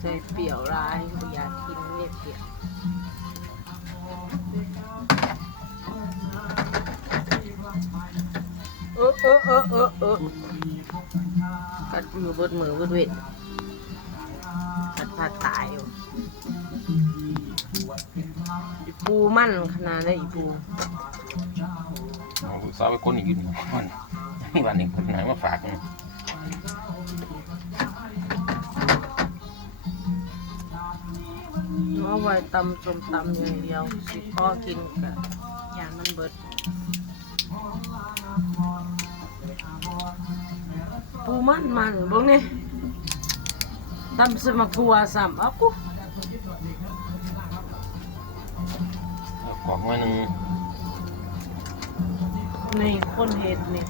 ใจเปรี้ยวร้ายบ่อยากกินเนี่ยเปรี้ยวเออเออเออเออเออกัดมือบดมือบดเวทกัดพาตายอยู่อีปูมั่นขนาดเลยอีปู สาวไปคนอีกอยู่นี่มันวันนี้คนไหนมาฝากเอาไว้ตำส้มตำอย่างเดียวสิพ่อกินกับยามันเบิดปูมันมันบ่งนี่ตำสมักทัวซ้ำเอากุเอากล่องไว้หนึ่ง นี่คนเห็ดนี่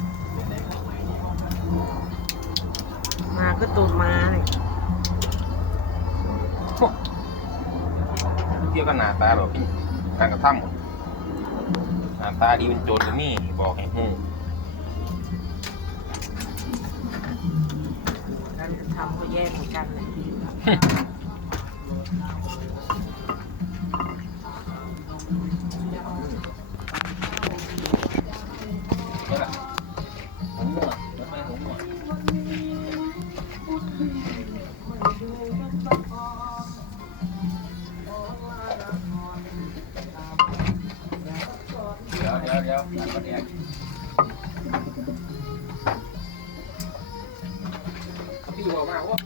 มาก็ตูดมานี่เกี่ยวกับหน้าตาแบบพี่การกระทำหมดหน้าตาดีเป็นโจรก็มีบอกให้ฮู้การกระทำก็แย่เหมือนกันเลย ดี๋ยวเดี๋ยวเดี๋ยวเดี๋ยวเดี๋ยวเขาพี่บอกมาว่า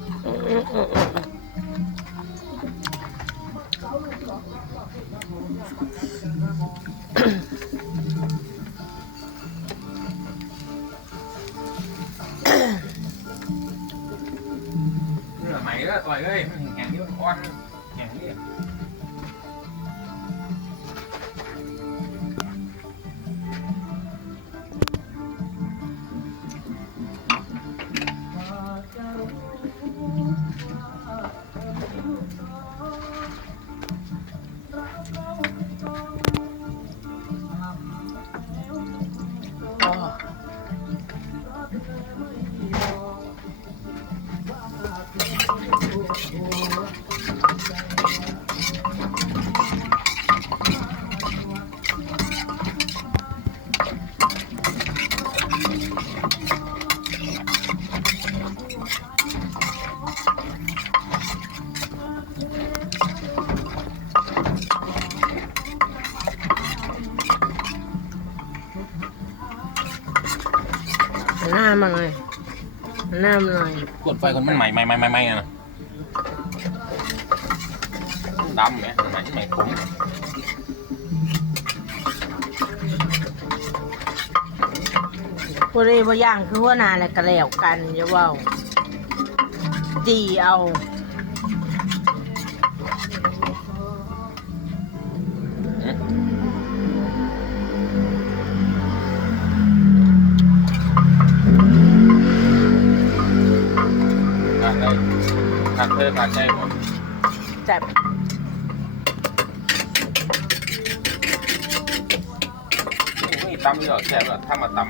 เนื้อใหม่แล้วต่อยเลยมันแข็งเยอะอ่อนแข็งนี่ นหน้ามาหน่อยหันหน้ามาหน่อยกดไฟคนมันใหม่ใหม่ใหม่ใหม่ใหม่อะนะดำไหมใหม่ใหม่ผมพวกนี้บ่ย่างคือหัวหนาอะไรก็แล้วกันอย่าเว้าจีเอาขา ดเธอขาดใจหมดจับไม่ตำนี่หรอกแซ่บหรอกถ้ามาตำ